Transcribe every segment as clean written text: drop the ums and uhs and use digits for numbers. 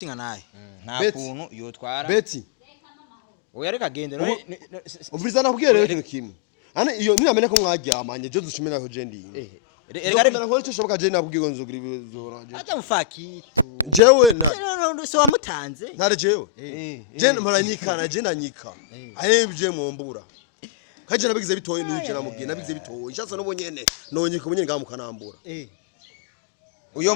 tinga naye nta kuntu yotwara beti oya reka gende umviriza nakubwiye rero ikintu kimwe ana iyo niyamenya ko mwaryamanye je dushimira ko je ndi reka nkore cyo shoboka je nabwiye nzogira ibizora aja mfakitu jewe na so wamutanze ntare jewe je mparanyikana je nanyika ahebye mu mbura kaje nabigize bitoye n'uje namubwiye nabigize bitoye nshatse no bonyene nonyika umunye ngamukanambura uyo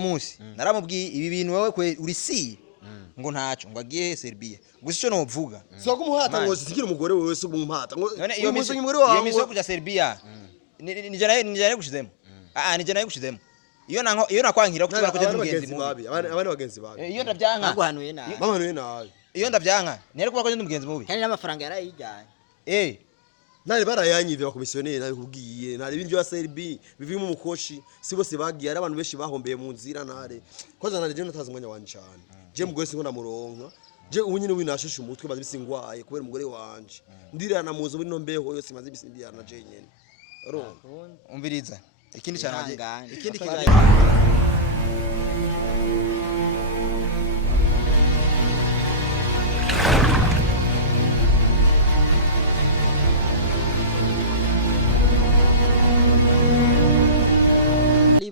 munsi naramubwiye ibi bintu wewe kwe uri si ngo ntaco ngo agiye Serbia gusa cyo novuga so kumuhata ngo sigira umugore wewe so umuhata ngo iyo miso kuja Serbia nije gushizemo nije nayo gushizemo iyo nakwankira kutuba kuje n'umugenzi mubi abana bagenzi bawe iyo ndavyanka bagwanuye nabi iyo ndavyanka nere kuba kuje n'umugenzi mubi kandi n'amafaranga yarayijyanye nari barayanyive bakomisiyoneri nabikubwiye nari ibintu bya Serbia bivimo umukoshi si bose bagiye ari abantu benshi bahombeye mu nzira nare koza nari je nataza umwanya wanje cyane je mugwese ngo namuronka je ubunyine winashusha umutwe maze bisingwaye kubera umugore wanje ndirana muzo muri nombeho yose maze bisindirana je nyene umviriza ikindi cyane ikindi kigaye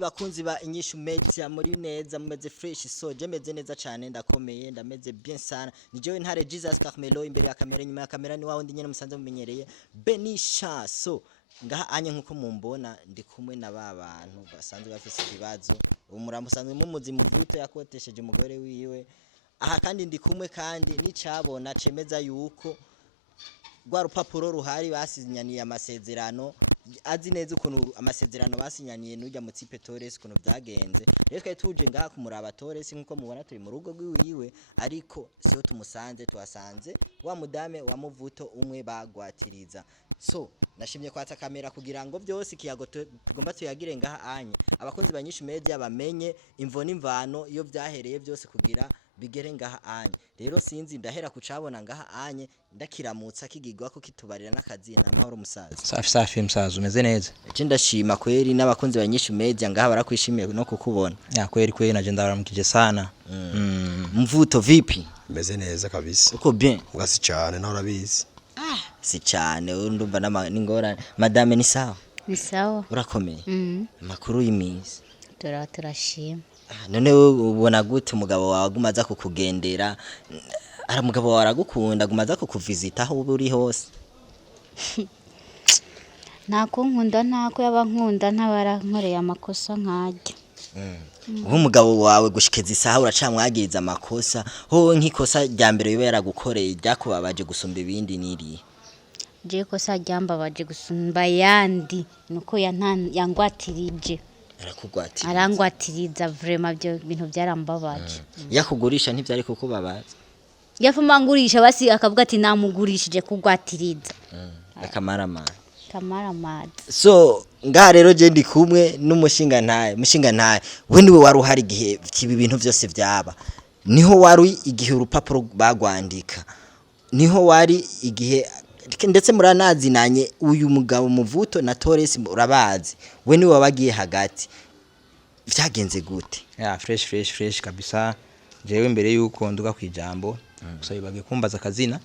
bakunzi ba inyishu media muri neza mumeze fresh so je meze neza cyane ndakomeye ndameze bien sana ni jewe ntare Jesus Carmelo imbere ya kamera nyuma ya kamera ni wawe ndi nyene musanze mumenyereye Benisha so ngaha anye nkuko mumbona ndi kumwe na babantu basanzwe bafise ikibazo umurambo sanzwe mumuzi muvuto yakotesheje umugore wiwe aha kandi ndi kumwe kandi nicabona cemeza yuko rwa rupapuro ruhari basinyaniye amasezerano azi neza ukuntu amasezerano basinyaniye n'ujya mu tipe Torres ukuntu byagenze rero twari tuje ngaha kumuraba Torres nkuko mubona turi mu rugo rwiwe ariko siho tumusanze tuhasanze wa mudame wa muvuto umwe bagwatiriza so nashimye kwata kamera kugira ngo byose kiyago tugomba tuyagire ngaha anye abakunzi banyishu media bamenye imvo n'imvano iyo byahereye byose kugira bigere ngaha anye rero sinzi ndahera kucabona ngaha anye ndakiramutsa kigigwa ko kitubarira n'akazi n'amahoro musaza safi musaza umeze neza je ndashima kweri n'abakunzi banyishu media ngaha barakwishimiye no kukubona ya kweri naje ndabaramukije sana mvuto vipi meze neza kabisa uko bien ugasi cyane naho urabizi si cyane ndumva n'ingorane madame ni sawa urakomeye makuru y'imizi turashima none ubona gute umugabo wawe agumaza kukugendera ara mugabo wawe aragukunda agumaza kukuvisita aho uri hose ntako nkunda ntako yabankunda ntabarankoreye amakosa nkajya umugabo wawe gushikeza isaha uracamwagiriza amakosa ho nk'ikosa rya mbere biba yaragukoreye ryakubabaje gusumba ibindi niri je kosa ryambabaje gusumba yandi nuko yangwatirije arangwatiriza vraiment byo bintu byarambabaje yakugurisha ntivyari kukubabaza yafumangurisha basi akavuga ati namugurishije kugwatiriza akamaramaza so ngaha rero je ndi kumwe n'umushinga ntaye we niwe wari uhari igihe kibi bintu byose byaba niho wari igihe urupapuro bagwandika niho wari igihe ndetse muranazinanye uyu mugabo muvuto na Torres urabazi we niwe wabagiye hagati vyagenze gute ya fresh kabisa jewe mbere yuko nduga kwijambo gusa bibagiye kumbaza akazina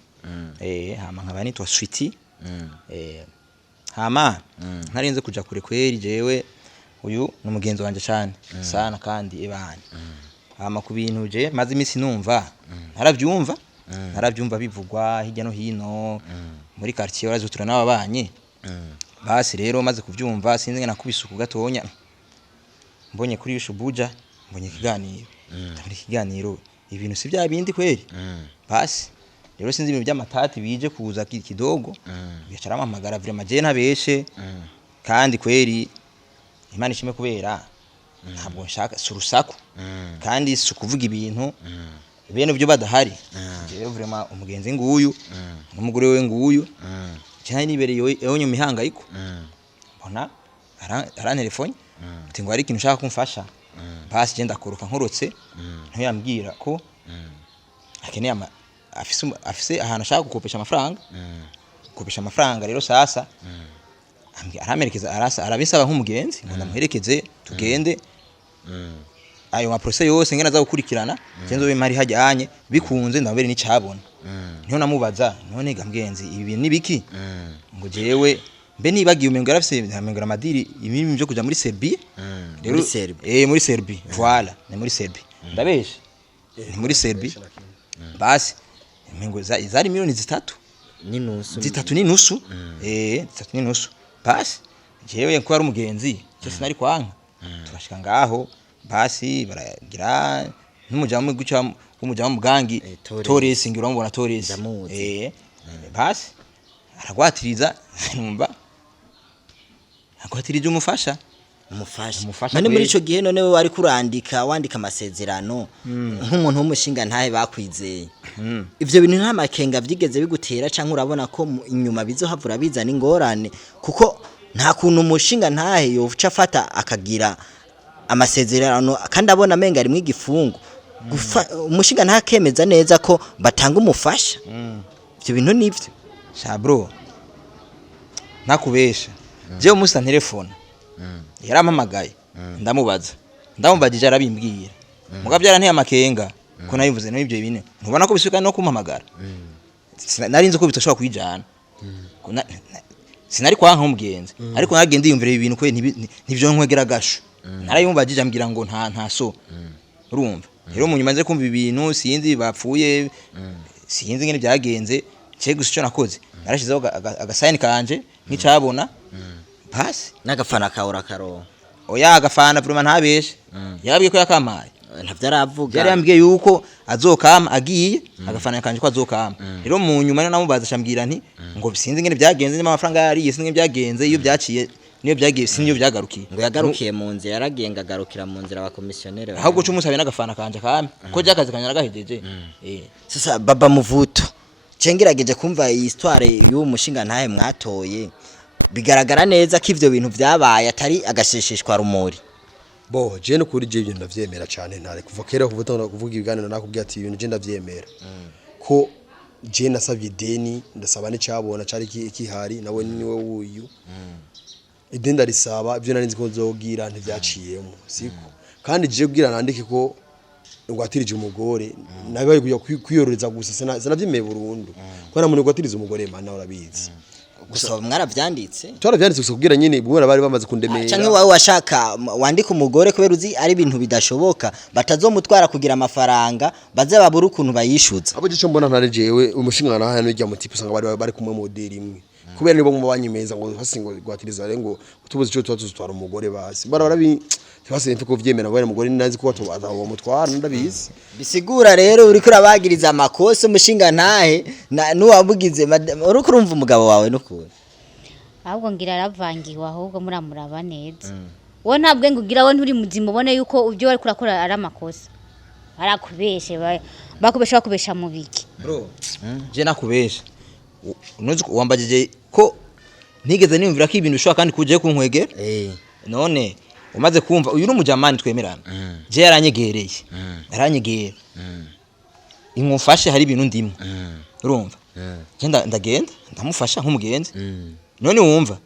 hama nkaba nitwa Sweetie hama ntarinze kuja kure kweri jewe uyu n'umugenzi wanje cyane sana kandi ebana hama ku bintu je maze imisi numva naravyumva bivugwa hirya no hino muri quartier warazutura n'ababanye basi rero maze kuvyumva sinzi ngena kubisuku gatonya mbonye kuri yushubuja mbonye ikiganiro ibintu si bya bindi kweri basi rero sinzi ibintu by'amatati bije kuza kidogo bicara amagara vraiment je ntabeshe kandi kweri Imana ishime kubera ntabwo nshaka surusaku kandi sukuvuga ibintu bene byo badahari je vraiment umugenzi nguyu n'umugore we nguyu cyane nibereye yonye mihangayiko bona telefone ati ngo ari ikintu ushaka kumfasha basi je ndakoroka nkorotse ntiyambwira ko akeneye afise ahantu ashaka gukopesha amafaranga rero sasa aramerekeza arabisaba nk'umugenzi ngo ndamuherekeze tugende ayo maprocess yose ngena za gukurikirana cenzo bimari hajyanye bikunze ndabere ni cabona niho namubaza none gambwenzi ibi nibiki ngo jewe mbe nibagiye umengo yarafise amengo amadiri ibintu byo kuja muri Serbia muri Serbia muri Serbia voilà ni muri Serbia ndabeshe ni muri Serbia basi amengo zari milioni 3 n'inusu 3 n'inusu 3 n'inusu basi jewe ko ari umugenzi cyo sinari kwanka turashika ngaho basi baragira n'umujamu guca umujamu mugangi Torres ngira mbona Torres basi aragwatiriza numva agwatirije umufasha none muri ico gihe none we wari kurandika wandika amasezerano nk'umuntu w'umushinga ntahe bakwizeye ivyo bintu nta makenga vyigeze bigutera canke urabona ko inyuma bizohavura bizana ingorane kuko nta kuntu umushinga ntahe yoca afata akagira amasezerano kandi abona amenga ari mwigifungo umushinga ntakemeza neza ko batanga umufasha ivyo bintu nivyo sha bro nakubesha je umusa telefone yarampamagaye ndamubajije arabimbwira muga byaranteye amakenga ko nayivuze n'ibyo ibine ntubona ko bisuka no kumpamagara narinze ko bitoshobora kwijana sinari kwanka umugenzi ariko nagende yumvira ibintu ko nivyo nkwegera gasho narayumvajije ambwira ngo nta so urumva rero munyuma nze kumva ibintu sinzi bapfuye sinzi ngene byagenze cyegusa cyo nakoze narashizeho agasayini kanje nk'icabona basi n'agafana kaura karo oya agafana vraiment ntabeshe yabwiye ko yakamaye ntavyaravuga yari yambwiye yuko azokama agiye agafana kanje ko azokama rero mu nyuma rero namubaza shambwira nti ngo sinzi ngene byagenze nyuma amafaranga yari sinzi ngene byagenze iyo byaciye niyo byagiye sinyo byagarukiye ngo yagarukiye mu nzira yaragenga agarukira mu nzira abakomisiyonere ahubwo cyo musabe n'agafana kanje kame ko jakazi kanya nagahejeje sasa baba muvuto cengerageje kumva iyi histoire y'uwo mushinga ntahe mwatoye bigaragara neza ko ivyo bintu vyabaye atari agashishishwa rumuri bo je no kuri je ibyo ndavyemera cyane ntare kuva kera kuvuga ibiganiro nakubwiye ati ibintu je ndavyemera ko je nasavye deni ndasaba n'icabona cari kihari nawe niwe wuyu ideni ndarisaba ibyo narinzi ko nzogira ntivyaciyemo siko kandi je kugira nandike ko ngwatirije umugore nabaye kujya kwiyororeza gusa sanavyemeye burundu ko namuntu ngwatiriza umugore mana urabizi gusa mwaravyanditse twaravyanditse gusa kugira nyine bwo bari bamaze kundemera canke wawe washaka wandika umugore kubera uzi ari ibintu bidashoboka batazomutwara kugira amafaranga baze babura ukuntu bayishuza abo gico mbona ntare jewe umushinga naha no ijya mu tipu usanga bari kumwe modeli imwe kubera nibo mu banyimeza ngo hasingo gwatiriza rengo tubuze cyo twatuzutwara umugore basi barabi twase mfiko vyemera bari umugore ninazi ko abo mutwara ndabizi bisigura rero uri kurabagiriza amakosa umushinga ntahe nuwabugize uri kurumva umugabo wawe nukuri ahubwo ngira aravangiwe ahubwo muramuraba neza wo ntabwo ngugira wo nturi muzima ubone yuko uvyo bari kurakora ari amakosa barakubeshe bakubesha mu biki bro je nakubesha unozi wambajije ko nigeze nimvira ko ibintu bishobora kandi kuje kunkwegera none umaze kumva uyu n'umujamani twemerana je yaranyegereye yaranyegera imufashe hari ibintu ndimo urumva ndagenda ndamufasha nk'umugenzi none wumva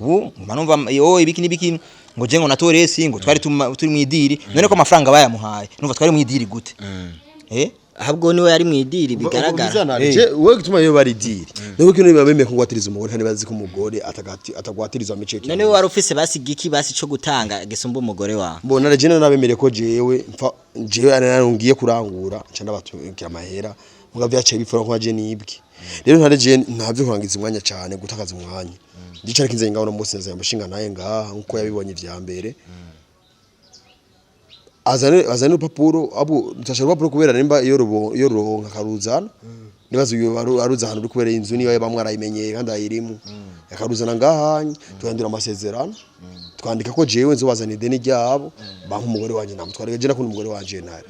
ubu manumva yo ibiki nibiki ngo je ngo na Torres ngo twari turi mu idiri none ko amafaranga bayamuhaye numva twari mu idiri gute ahubwo niwe yari mu idiri bigaragara wewe gituma yo bari idiri nuko kintu bamemeye ko gwatiriza umugore kandi bazi ko umugore atagwatiriza amiceke none we wari ufise basigiki basi cyo gutanga gisumba umugore wawe mbona na jene nabemere ko jewe narungiye kurangura nca ndabatukira amahera muga vyaciye bifura ko je nibwe rero ntare je ntavyo kurangiza umwanya cyane gutakaza umwanya ndicara kinze ngabona mose nza yamushinga naye ngaha nkuko yabibonye vya mbere azane urupapuro abo ntashaka urupapuro kubera nimba iyo ruronka karuzana nibazo aruzana uri kubera inzu niyo bamwe arayimenyeye kandi ayirimo yakaruzana ngahanye twandura amasezerano twandika ko jewe nzobazana ideni ryabo banka umugore wanje namutwara je nakunda umugore wanje ntare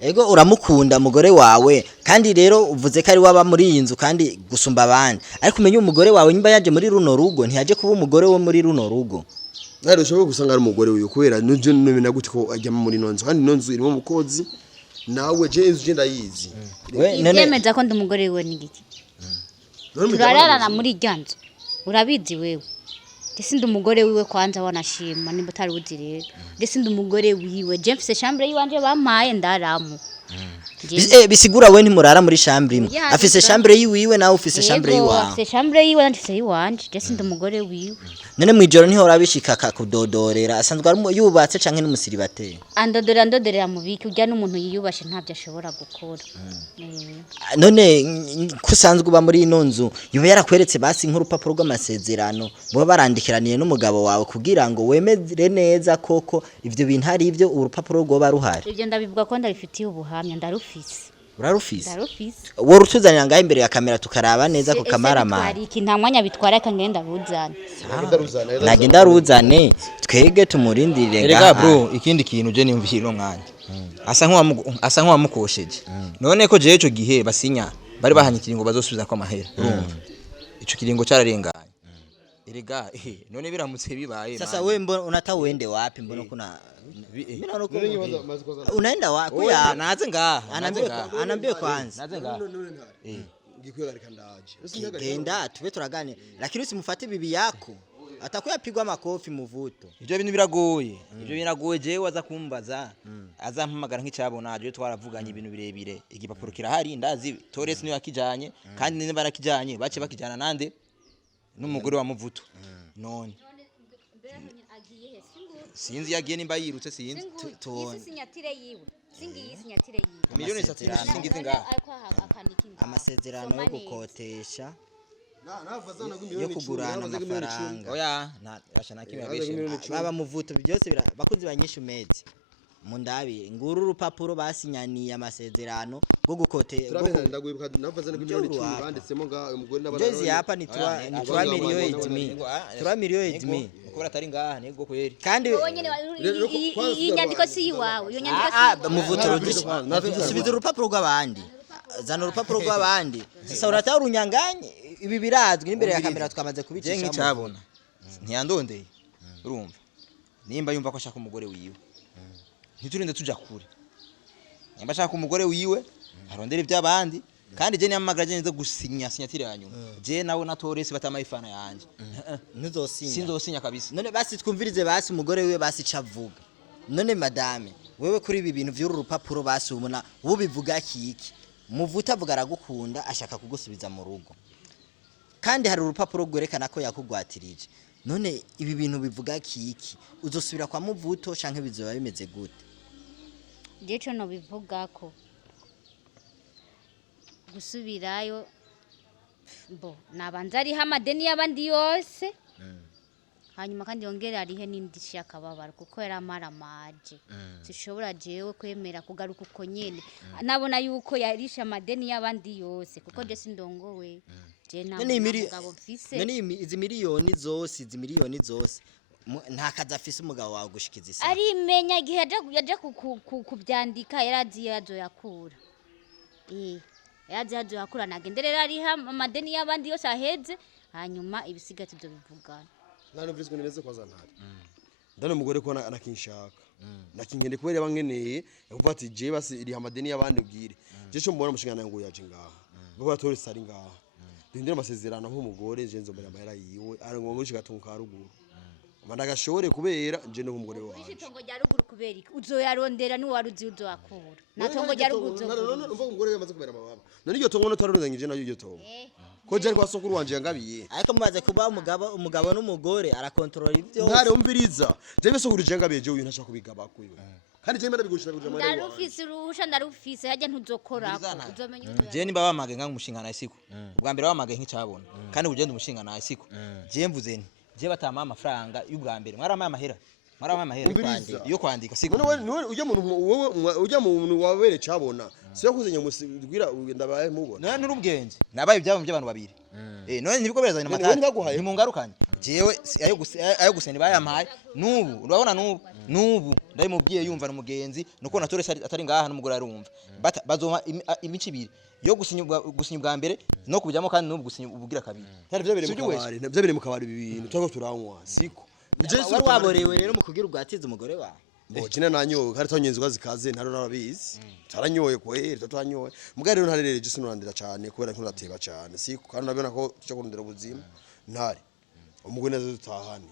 ego uramukunda umugore wawe kandi rero uvuze ko ari waba muri iyi nzu kandi gusumba abandi ariko umenye umugore wawe nimba yaje muri runo rugo ntiyaje kuba umugore wo muri runo rugo nari ushobora gusanga ari umugore uyu kubera nuje nemena gute ko ajyama muri nonzo kandi nonzo irimo umukozi nawe je inzu je ndayizi yemeza ko ndi umugore wiwe n'igiki turararana muri ryanzu urabizi wewe Ndetse ndi umugore wiwe kwanza wanashima nimba utari uzi rero. Ndetse ndi umugore wiwe. Je mfise chambre yiwanje bampaye ndaramo. bisigura we ntimurara muri chambre imwe Ya, afise bisa- chambre yiwiwe nawe ufise chambre Yego, yiwawe afise chambre yiwe ndetse yiwanje. Ndetse ndi umugore wiwe. none mwijoro ntihora bishika akakudodorera asanzwe ari yubatse canke n'umusiribateri Andodorera mu biki urya n'umuntu yiyubashe ntavyo ashobora gukora. none kusanzwe uba muri ino nzu yuba yarakweretse basi nk'urupapuro rw'amasezerano muba barandikiraniye n'umugabo wawe kugira ngo wemere neza koko ivyo bintu ari ivyo urupapuro rwoba ruhari Ivyo ndabivuga ko ndabifitiye ubuhamya ndarufise. urarufise Ndarufise. wowe rutuzanira ngaho imbere ya kamera tukaraba neza ku kamaramara Iki nta mwanya bitwara kangenda ruzana. nagenda ruzane twege tumurindirire Erega bro ikindi kintu je nimvira no mwanya asa nk'uwamukosheje none ko je ico gihe basinya bari bahanye kiringo bazosubiza ko amahera urumva ico kiringo cararenganye erega none biramutse bibaye sasa we mbona unatawende wapi mbona kuna mina no unaenda wapi ya naze ngaha anaambie kwanza naze ngaha ngikwegarika ndaje genda tube turagane lakini usimfuate bibi yako atakuyapigwa makofi muvuto ivyo bintu biragoye jewe aza kumbaza azampamagara nk'icabona aje twaravuganye ibintu birebire igipapuro kirahari ndazi Torres niyo yakijanye kandi niba barakijanye bace bakijana nande n'umugore wa muvuto none sinzi yagiye nimba yirutse sinzi tubone Sinyatire yiwe. Singiyi sinyatire yiwe. miliyoni 3 singize ngaha amasezerano yo gukotesha yo kugurana amafaranga oya ashana kimwe abeshe baba muvuto byose bakunzi banyisha umezi mundabi nguru urupapuro basinyaniye amasezerano go gukote ndaguyibuka navazana kujyana ikintu banditsemo nga umugore n'abana Jozi hapa ni 3 miliyoni 3 miliyoni 10 uko batari ngaha nego kweri kandi iyi nyandiko si iwawe. Iyo nyandiko si muvuto rusubiza urupapuro rw'abandi zana urupapuro rw'abandi sasa urataha urunyanganye ibi birazwi n'imbere ya kamera twamaze kubicisha je nk'icabona ntiyandondeye urumva nimba yumva ko ashaka umugore wiwe ntiturinde tuja kure nimba ashaka umugore wiwe arondera iby'abandi kandi je nyamagara je nze gusinya sinyatire yanyuma je nawe na Torres batama ifana yanje ntuzosinya sinzosinya kabisa none basi twumvirize basi umugore wiwe basi cavuga none madame wewe kuri ibi bintu vy'uru rupapuro basi ubona ubivuga kiki muvuta avuga aragukunda ashaka kugusubiza mu rugo kandi hari urupapuro rwerekana ko yakugwatirije none ibi bintu bivuga kiki uzosubira kwa muvuto canke bizoba bimeze gute Jecho no bivuga ko gusubirayo bo nabanza ari hamadeni y'abandi yose hanyuma kandi yongera arihe n'indi shakababara kuko yaramara maje sishobora jewe kwemera kugaruka uko nyene nabona yuko yarisha amadeni y'abandi yose kuko je sindongowe je na mugabo mfise none izi miliyoni zose nta kazi afise umugabo wawe gushikiza isa ari menya gihe yaje kubyandika yarazi yazo yakura yazo yakura nagenderera ari amadeni y'abandi yose aheze hanyuma ibisiga tuzo bivugana nano vizwe nimeze kwa zantari ndane umugore ko anakinshaka nakingende kubera bangeneye yavuga ati je basi iri amadeni y'abandi ubwire je cyo mbona mushingana ngo yaje ngaha bwo Torres ari ngaha ndindira amasezerano nk'umugore je nzomera amahera yiwe ari ngo ngushika tunka ruguru mandagashore kubera je no umugore wawe itongo rya ruguru kubera iki uzoyarondera ni waruzi uzokura na tongo rya ruguru none umva umugore yamaze kumera amababa none iryo tongo no tarurengije nayo iryo tongo ko je kwa sokuru wanje yangabiye ariko mubaze kuba umugabo n'umugore arakontrola ivyo ntare umviriza je besokuru je yangabiye je uyu ntashaka kubigaba kwiwe kandi je mbere bigushira bigushira mwene ndarufise uruhusha ndarufise hajya ntuzokora uzomenya je nimba bamage nka umushingana isiku ubwa mbere bamage nk'icabona kandi ugenda umushingana isiku je mvuze nti je batama amafaranga y'ubwa mbere mwaramaye amahera yo kwandika siko none ujya muntu wabere cabona siyo kuzenya musibwira ndabaye mubona none n'urubwenge nabaye byabo by'abantu babiri none nibwo berezanye amatati ntimungarukanye jewe ayo gusenya bayamaye nubu urabona nubu ndari mubwiye yumva n'umugenzi nuko na Torres atari ngaha n'umugore arumva bazoma imici ibiri yo gusinya ubwa mbere no kubijyamo kandi nubu gusinya ubugira kabiri byabere mu kabari ibintu twako turanywa siko wari waborewe rero mu kugira ubwatiza umugore wawe kina nanyoye kandi tanyenzwa zikaze ntaro narabizi taranyoye kweri tatanyoye mugare rero ntarerere je sinurandira cyane kubera nturateba cyane siko kandi nabona ko cyo kurundira ubuzima ntari umugore nazo dutahane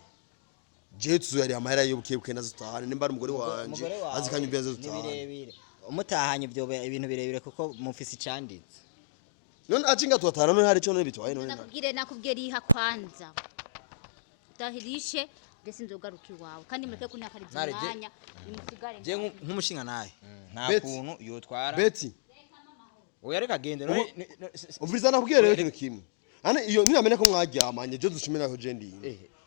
je tuzuyari amahera yo bukebuke nazo dutahane nimba ari umugore wanje azikanyumvira nazo dutahane umutahanye byo ibintu birebire kuko mufisi icanditse none achinga tuatara none hari cyo none bitwaye none nakubwire riha kwanza dahirishe ndetse nzogaruka iwawe kandi mureke kuntakariza umwanya nimusigare je nk'umushinga naye nta kuntu yotwara beti oya reka gende none umviriza nakubwire rero ikintu kimwe ana iyo ninamenye ko mwaryamanye je dushimira ko je ndi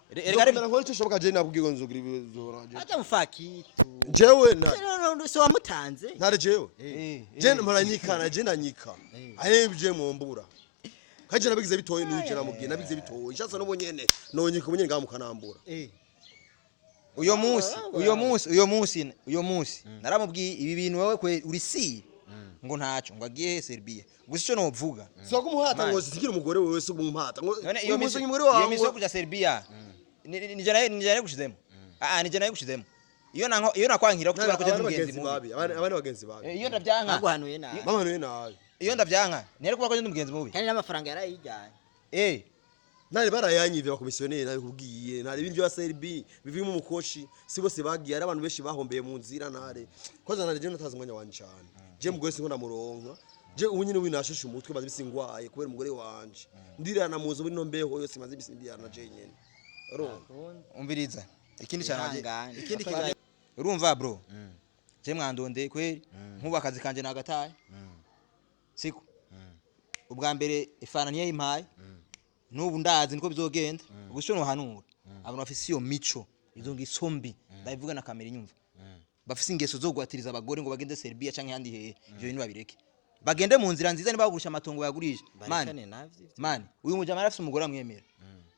reka reka nkora icyo shoboka je nabwiye nzogira ibizora je aja mufakitu jewe na so wamutanze ntare jewe je muranyikana je nanyika ahebye mumbura kaje nabigize bitoye nije namubwiye nabigize bitoye nshatse no bonyene nonyika ubunyene ngamukanambura uyo munsi naramubwiye ibi bintu wewe kwe uri si ngo ntaco ngo agiye Serbia gusa ico no vuga so kumuhata ngo sigira umugore wewe so kumuhata ngo none iyo miso kuja Serbia nije gushizemo nije nayo gushizemo iyo nakwankira ko tubara kujya mugenzi mubi abana bagenzi babi iyo ndavyanka naguhanuye nabi bahanuye nabi iyo ndavyanka nere kuba kujya mugenzi mubi kandi n'amafaranga yarayijyanye nari barayanyivye bakomisiyoneri nabi kubwiye nari ibintu bya CRB bivimo umukoshi si bose bagiye ari abantu benshi bahombeye mu nzira nare koza nari je natazi umwanya wanje cyane je mugore singo namuronka je ubu nyine winashusha umutwe maze bisingwaye kubera umugore wanje ndirana muzo muri nombeho yose maze bisindirana je nyene umviriza ikindi cyane ikindi kibaye urumva bro je mwandonde kweri nkuba akazi kanje nagataye siko ubwa mbere ifana niye impaye nubu ndazi niko bizogenda ubusho no hanura abantu bafise iyo mico izo ngisombi ndayivuga na kamera inyumva bafise ingeso zo gwatiriza abagore ngo bagende Serbia canke handi hehe ivyo bintu babireke bagende mu nzira nziza nibagurisha amatongo yagurije man uyu mujama arafise umugore amwemera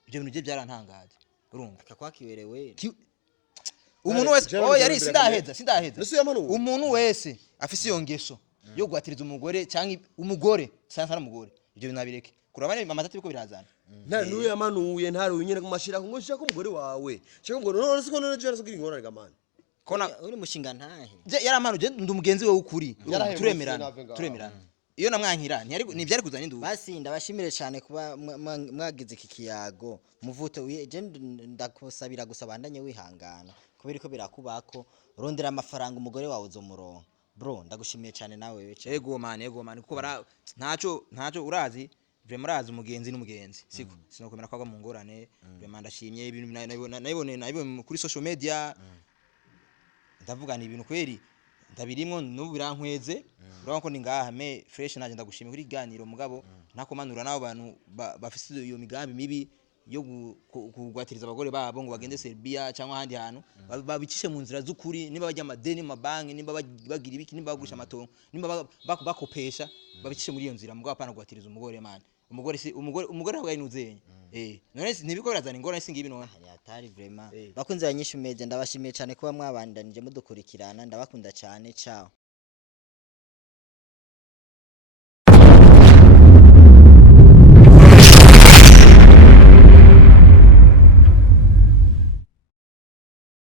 ivyo bintu je byarantangaje urumva akakwakiwerewe umuntu wese yari sindaheza umuntu wese afise iyo ngeso yo gwatiriza umugore canke umugore sansa n'umugore ivyo bintu nabireke kurabane amatatu biko birazana nta nuye yamanuye ntari unyene kumashira ngo nshaka umugore wawe shaka ngo none siko none je rasogira ingorane gamana kona uri mushinga ntahe je yaramanuje ndumugenzi we ukuri turemerana iyo namwankira ntivyari kuzana induru basi ndabashimire cyane kuba mwagize iki kiyago muvuto je ndakusabira gusabandanye wihangana kubera ko birakubako rondera amafaranga umugore wawe uzomuronka bro ndagushimiye cyane nawe wewe yego man kuko bara ntaco urazi Vemarazi umugenzi n'umugenzi siko sinokomera kwagwa mu ngorane bema ndashimye ibintu nayibone kuri social media ndavuga ni ibintu kweri ndabirimwo n'ubu birankweze urabona ko ni ngaha me fresh naje ndagushimye kuri ganiro mugabo ntakomanura nabo bantu bafise iyo migambi mibi yo kugwatiriza abagore babo ngo bagende Serbia cyangwa handi hantu babicishe mu nzira z'ukuri niba bajya amadeni mu banki niba bagira ibiki niba bagurisha amatongo niba bakopesha babicishe muri iyo nzira mugabo apana gwatiriza umugore man umugore ntabwo yinuzenye none nibiko birazana ingorane singi ibi none atari vraiment bakunze abanyishu meje ndabashimiye cyane kuba mwabandanije mudukurikirana ndabakunda cyane ciao